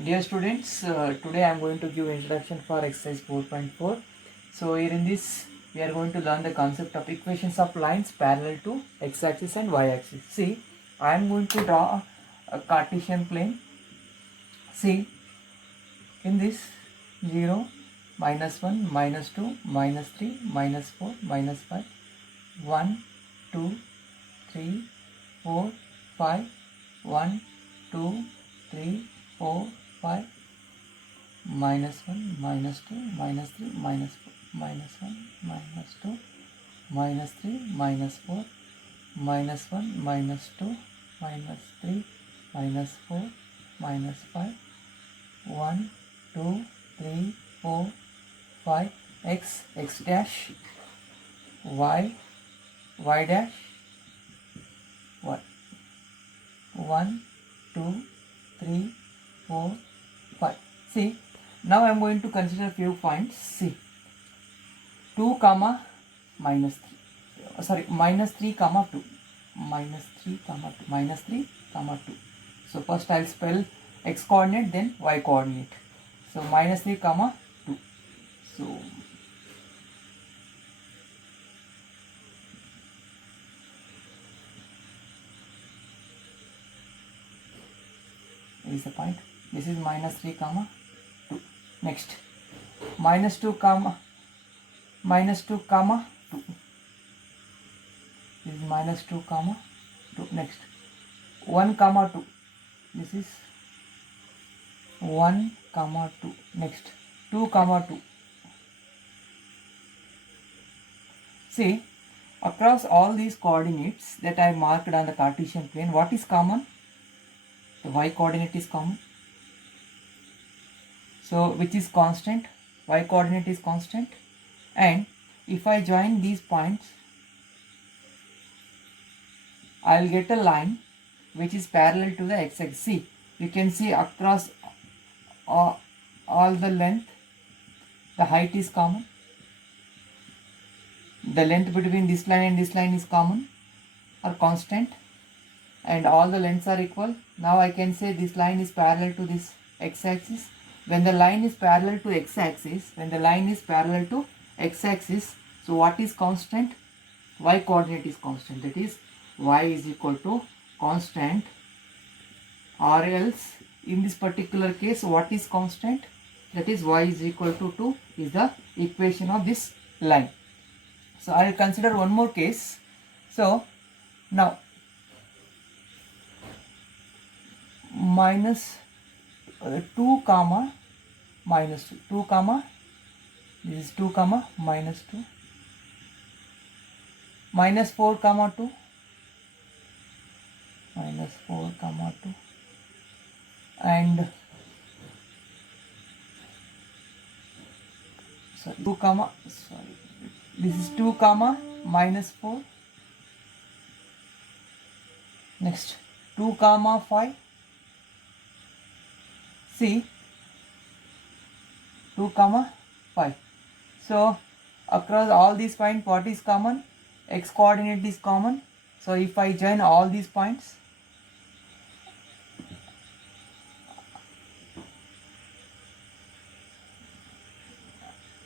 Dear students, today I am going to give introduction for exercise 4.4. So here in this we are going to learn the concept of equations of lines parallel to x-axis and y-axis. See, I am going to draw a Cartesian plane. See, in this 0, -1, -2, -3, -4, -5, 1, 2, 3, 4, 5, 1, 2, 3, 4, 5, -1, -2, -3, -4, -1, -2, -3, -4, -1, -2, -3, -4, -5, 1, 2, 3, 4, 5, x, x dash, y, y dash, 1, 1, 2, 3, 4, 5. See, now I am going to consider few points. See, 2 comma minus 3, sorry, -3 comma 2, -3 comma 2, -3 comma 2. So first I will spell x coordinate, then y coordinate. So -3 comma 2. So is the point. This is -3 comma 2. Next, -2 comma 2. This is -2 comma 2. Next, 1 comma 2. This is 1 comma 2. Next, 2 comma 2. See, across all these coordinates that I marked on the Cartesian plane, what is common? The y coordinate is common. So which is constant? Y coordinate is constant. And if I join these points, I will get a line which is parallel to the x-axis. See, you can see across all the length, the height is common. The length between this line and this line is common or constant, and all the lengths are equal. Now I can say this line is parallel to this x-axis. When the line is parallel to x-axis, so what is constant? Y coordinate is constant. That is, y is equal to constant, or else in this particular case what is constant? That is, y is equal to 2 is the equation of this line. So I will consider one more case. So now -2 comma -2, 2 comma, this is 2 comma -2, -4 comma 2, -4 comma 2, and sorry, 2 comma, sorry, this is 2 comma -4. Next, 2 comma 5. See, 2 comma 5. So across all these points, what is common? X coordinate is common. So if I join all these points,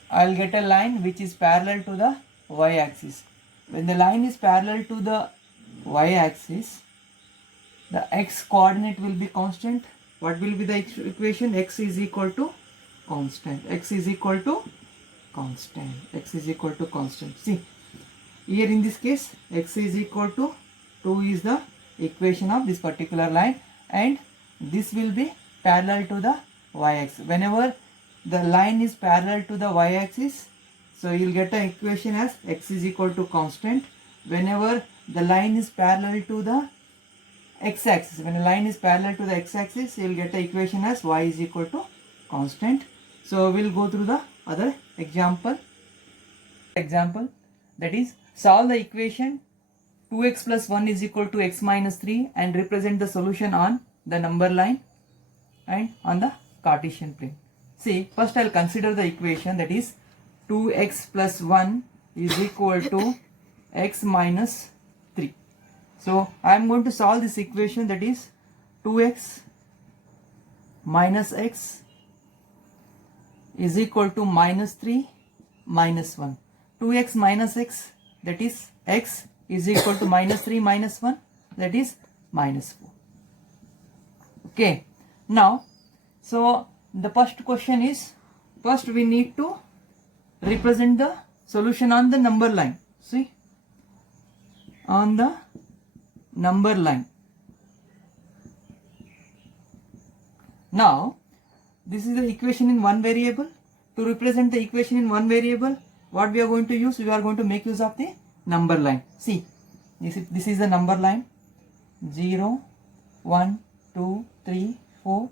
I will get a line which is parallel to the y-axis. When the line is parallel to the y-axis, the x coordinate will be constant. What will be the equation? X is equal to constant. X is equal to constant. X is equal to constant. See, here in this case, x is equal to 2 is the equation of this particular line, and this will be parallel to the y-axis. Whenever the line is parallel to the y-axis, so you will get an equation as x is equal to constant. Whenever the line is parallel to the x-axis, when a line is parallel to the x-axis, you will get the equation as y is equal to constant. So we will go through the other example, that is, solve the equation 2x plus 1 is equal to x minus 3 and represent the solution on the number line and on the Cartesian plane. See, first I will consider the equation, that is 2x plus 1 is equal to x minus 3. So I am going to solve this equation, that is 2x minus x is equal to minus 3 minus 1. 2x minus x, that is x is equal to minus 3 minus 1, that is minus 4. Okay, now so the first question is, first we need to represent the solution on the number line. See, on the number line. Now this is the equation in one variable. To represent the equation in one variable, what we are going to use? We are going to make use of the number line. See, this is the number line. 0, 1, 2, 3, 4.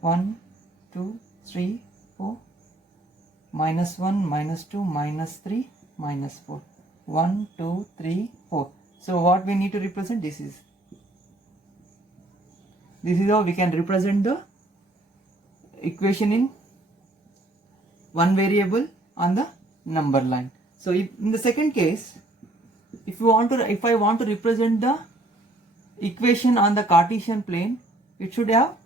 1, 2, 3, 4. Minus 1, minus 2, minus 3, minus 4. 1, 2, 3, 4. So what we need to represent? This is how we can represent the equation in one variable on the number line. So if in the second case, if I want to represent the equation on the Cartesian plane, it should have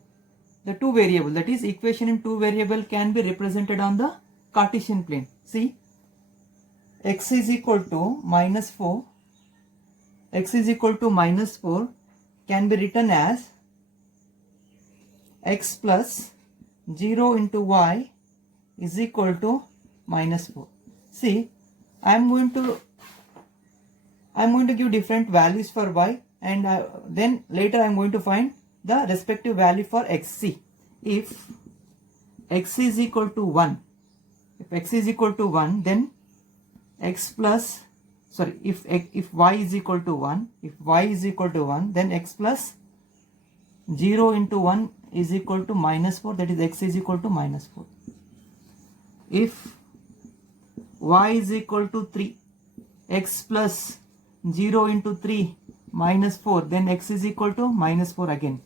the two variable, that is equation in two variable can be represented on the Cartesian plane. See, x is equal to minus 4, x is equal to minus 4 can be written as x plus 0 into y is equal to minus 4. See, I am going to give different values for y, and then later I am going to find the respective value for x. See, if x is equal to 1, then x plus, sorry, if y is equal to 1, then x plus 0 into 1 is equal to minus 4, that is x is equal to minus 4. If y is equal to 3, x plus 0 into 3 minus 4, then x is equal to minus 4 again.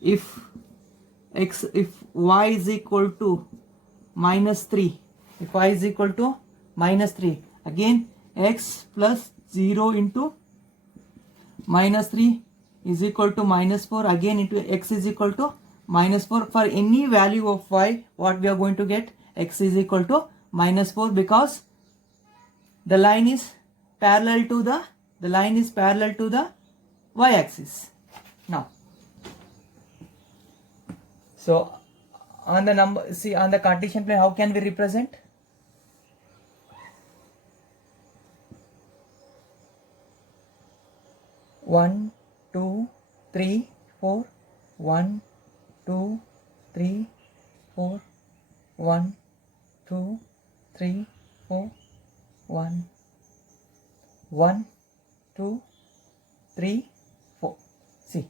If y is equal to minus 3, again x plus 0 into minus 3 is equal to minus 4, again into x is equal to minus 4. For any value of y, what we are going to get? X is equal to minus 4, because the line is parallel to the y axis. Now, so on the on the Cartesian plane, how can we represent? One, 2, 3, 4. 1, 2, 3, 4. 1, 2, 3, 4. 1, 2, 3, 4. See,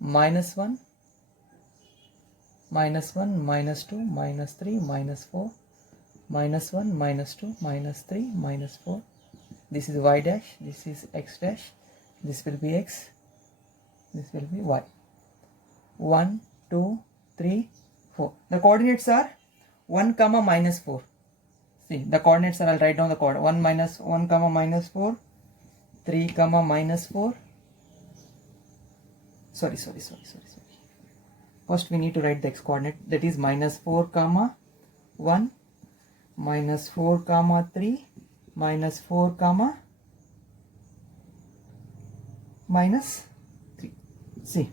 minus 1, minus 1, minus 2, minus 3, minus 4, minus 1, minus 2, minus 3, minus 4. This is y dash, this is x dash, this will be x, this will be y. 1, 2, 3, 4. The coordinates are 1, minus 4. See, the coordinates are, I'll write down the coordinate. 1, minus 4, 3, minus 4. Sorry. First we need to write the x coordinate, that is minus 4, 1, minus 4, 3, minus 4, minus 3. See,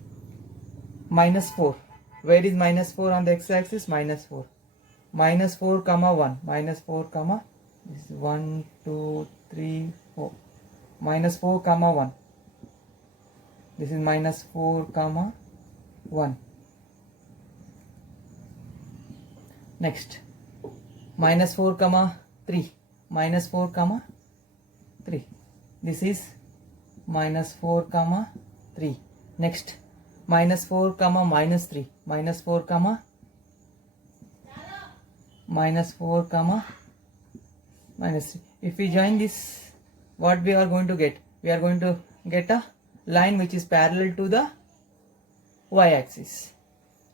minus 4. Where is minus 4 on the x-axis? Minus 4. Minus 4, 1. Minus 4, this is 1, 2, 3, 4. Minus 4, 1. This is minus 4, 1. Next, minus 4, 3. Minus 4, 3. This is minus 4, 3. Next, minus 4, minus 3. Minus 4, minus 4, minus 3. If we join this, what we are going to get? We are going to get a line which is parallel to the y-axis.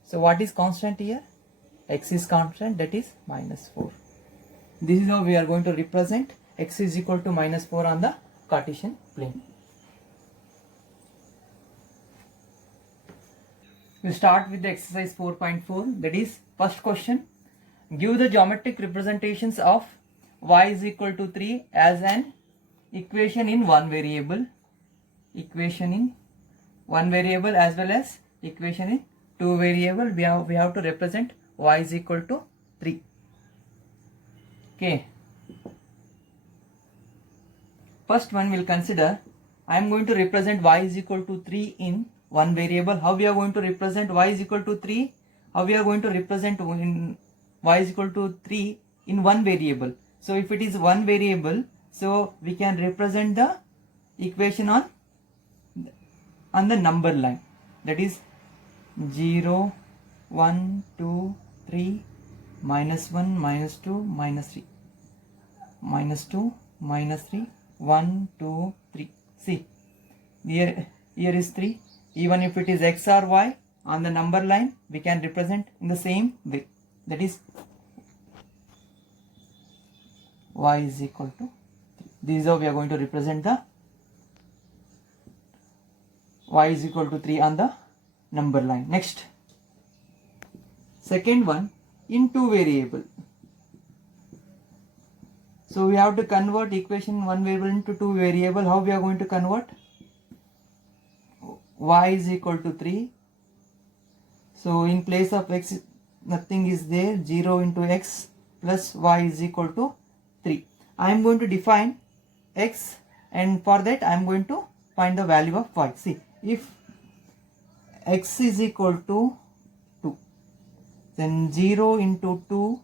So what is constant here? X is constant, that is minus 4. This is how we are going to represent x is equal to minus 4 on the Cartesian plane. We start with the exercise 4.4. That is first question. Give the geometric representations of y is equal to 3 as an equation in one variable. Equation in one variable as well as equation in two variable. We have to represent y is equal to 3. Okay. First one we'll consider. I am going to represent y is equal to 3 in one variable. How we are going to represent y is equal to 3? How we are going to represent in y is equal to 3 in one variable? So if it is one variable, so we can represent the equation on the number line. That is 0, 1, 2, 3, minus 1, minus 2, minus 3. Minus 2, minus 3, 1, 2, 3. See, here is 3. Even if it is x or y on the number line, we can represent in the same way. That is y is equal to 3. This is how we are going to represent the y is equal to 3 on the number line. Next, second one, in two variable. So we have to convert equation one variable into two variable. How we are going to convert? Y is equal to 3. So in place of x, nothing is there. 0 into x plus y is equal to 3. I am going to define x, and for that I am going to find the value of y. See, if x is equal to 2, then 0 into 2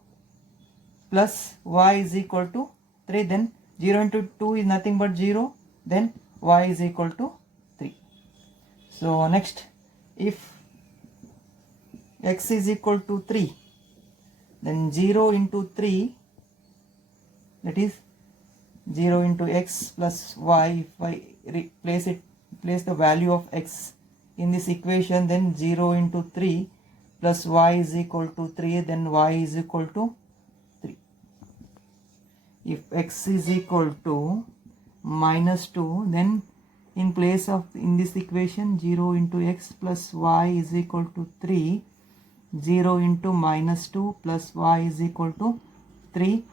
plus y is equal to 3, then 0 into 2 is nothing but 0, then y is equal to 3. So next, if x is equal to 3, then 0 into 3, that is 0 into x plus y. If I place the value of x in this equation, then 0 into 3 plus y is equal to 3, then y is equal to 3. If x is equal to minus 2, then in place of in this equation 0 into x plus y is equal to 3, 0 into minus 2 plus y is equal to 3.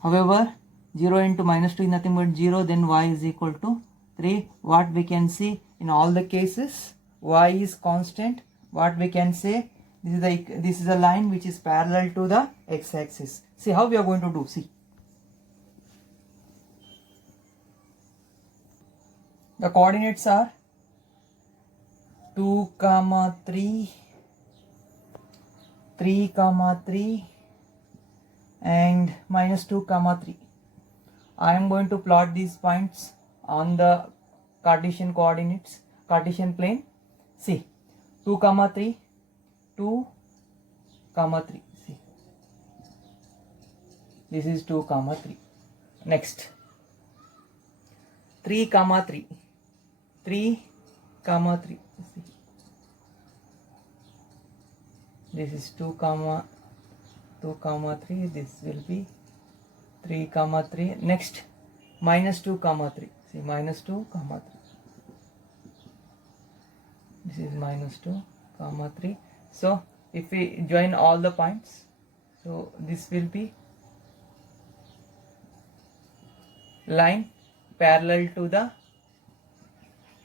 However, 0 into minus 2 is nothing but 0, then y is equal to 3. What we can see in all the cases, y is constant. What we can say, this is a line which is parallel to the x-axis. See how we are going to do. See, the coordinates are 2, 3, 3, 3, and minus 2, 3. I am going to plot these points on the Cartesian coordinates, Cartesian plane. See, 2, 3, 2, 3. See, this is 2, 3. Next, 3, 3, 3, 3. See, this is 2, 3. This will be 3, 3. Next, minus 2, 3. See, minus 2, 3. This is minus 2, 3. So if we join all the points, so this will be line parallel to the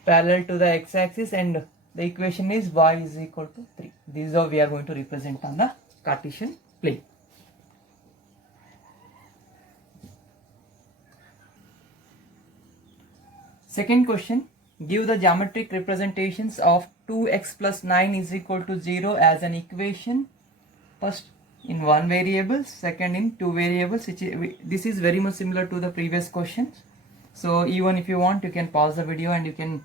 x-axis, and the equation is y is equal to 3. This is how we are going to represent on the Cartesian plane. Second question, give the geometric representations of 2x plus 9 is equal to 0 as an equation. First in one variable, second in two variables. This is very much similar to the previous questions. So even if you want, you can pause the video and you can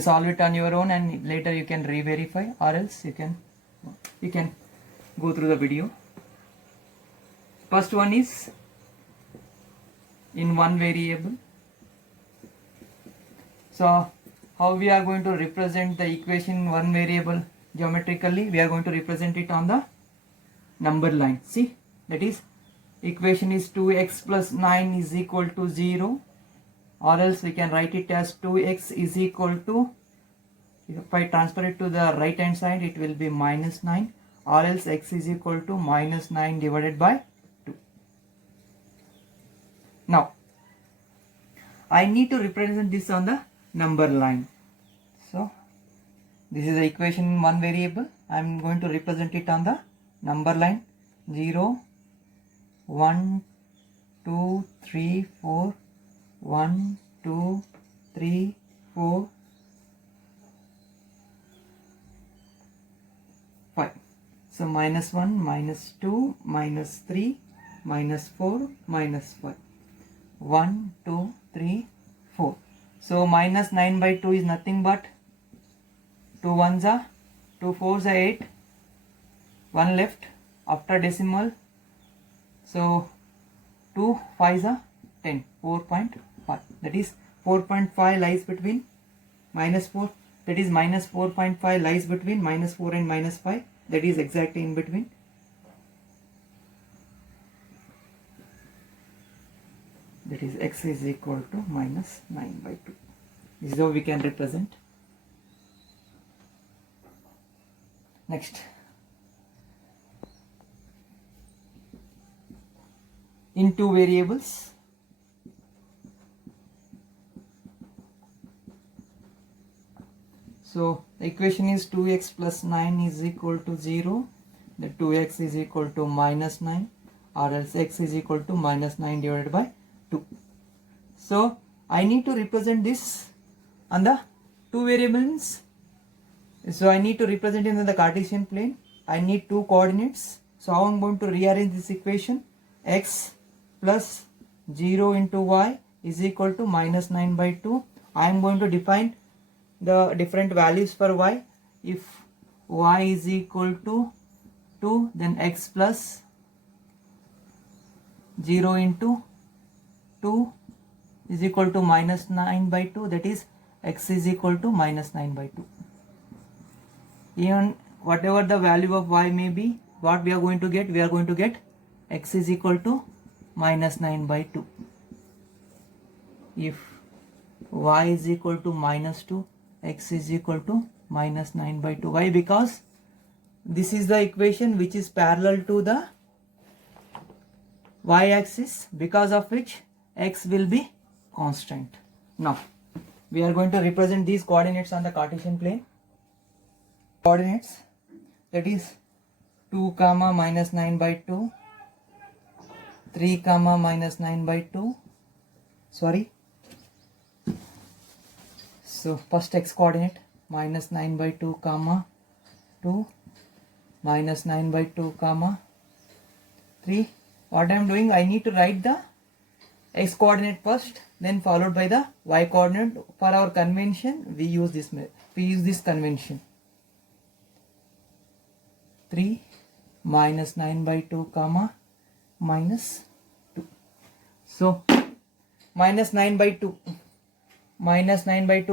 solve it on your own, and later you can re-verify, or else you can go through the video. First one is in one variable. So how we are going to represent the equation in one variable geometrically? We are going to represent it on the number line. See, that is, equation is 2x plus 9 is equal to 0, or else we can write it as 2x is equal to If I transfer it to the right hand side, it will be minus 9, or else x is equal to minus 9 divided by 2. Now, I need to represent this on the number line. So, this is the equation in one variable. I am going to represent it on the number line 0, 1, 2, 3, 4, 1, 2, 3, 4, 5. So minus 1, minus 2, minus 3, minus 4, minus 5. 1, 2, 3, 4. So minus 9 by 2 is nothing but 2 1s are 2 4s are 8, 1 left after decimal. So 2 5s are 10, 4.5. That is 4.5 lies between minus 4. That is minus 4.5 lies between minus 4 and minus 5. That is exactly in between. That is x is equal to minus 9 by 2. This is how we can represent. Next, in two variables, so the equation is 2x plus 9 is equal to 0, the 2x is equal to minus 9, or else x is equal to minus 9 divided by 2. So I need to represent this on the two variables. So I need to represent it in the Cartesian plane. I need two coordinates. So how I am going to rearrange this equation? X plus 0 into y is equal to minus 9 by 2. I am going to define the different values for y. If y is equal to 2, then x plus 0 into 2 is equal to minus 9 by 2. That is x is equal to minus 9 by 2. Even whatever the value of y may be, what we are going to get? We are going to get x is equal to minus 9 by 2. If y is equal to minus 2, x is equal to minus 9 by 2. Why? Because this is the equation which is parallel to the y-axis, because of which x will be constant. Now, we are going to represent these coordinates on the Cartesian plane. Coordinates, that is 2 comma minus 9 by 2, 3 comma minus 9 by 2, so first x coordinate minus 9 by 2 comma 2, minus 9 by 2 comma 3. What I am doing, I need to write the x coordinate first, then followed by the y coordinate. For our convention, we use this convention. 3 minus 9 by 2 comma minus 2. So minus 9 by 2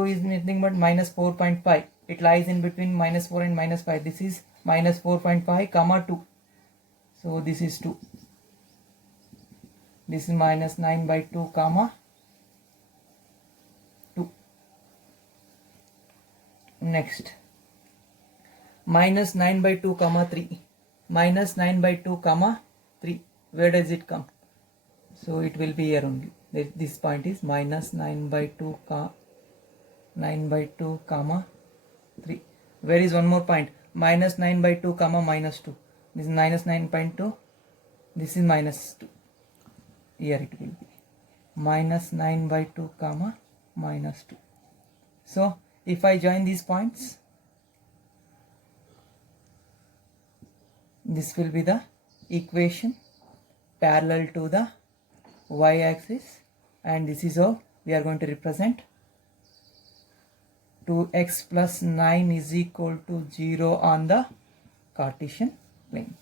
is nothing but minus 4.5. It lies in between minus 4 and minus 5. This is minus 4.5 comma 2. So this is 2. This is minus 9 by 2 comma 2. Next, minus 9 by 2 comma 3. Minus 9 by 2 comma 3. Where does it come? So it will be here only. This point is minus 9 by 2 comma 3. Where is one more point? Minus 9 by 2 comma minus 2. This is minus 9.2. This is minus 2. Here it will be minus 9 by 2 comma minus 2. So if I join these points, this will be the equation parallel to the y-axis, and this is how we are going to represent 2x plus 9 is equal to 0 on the Cartesian plane.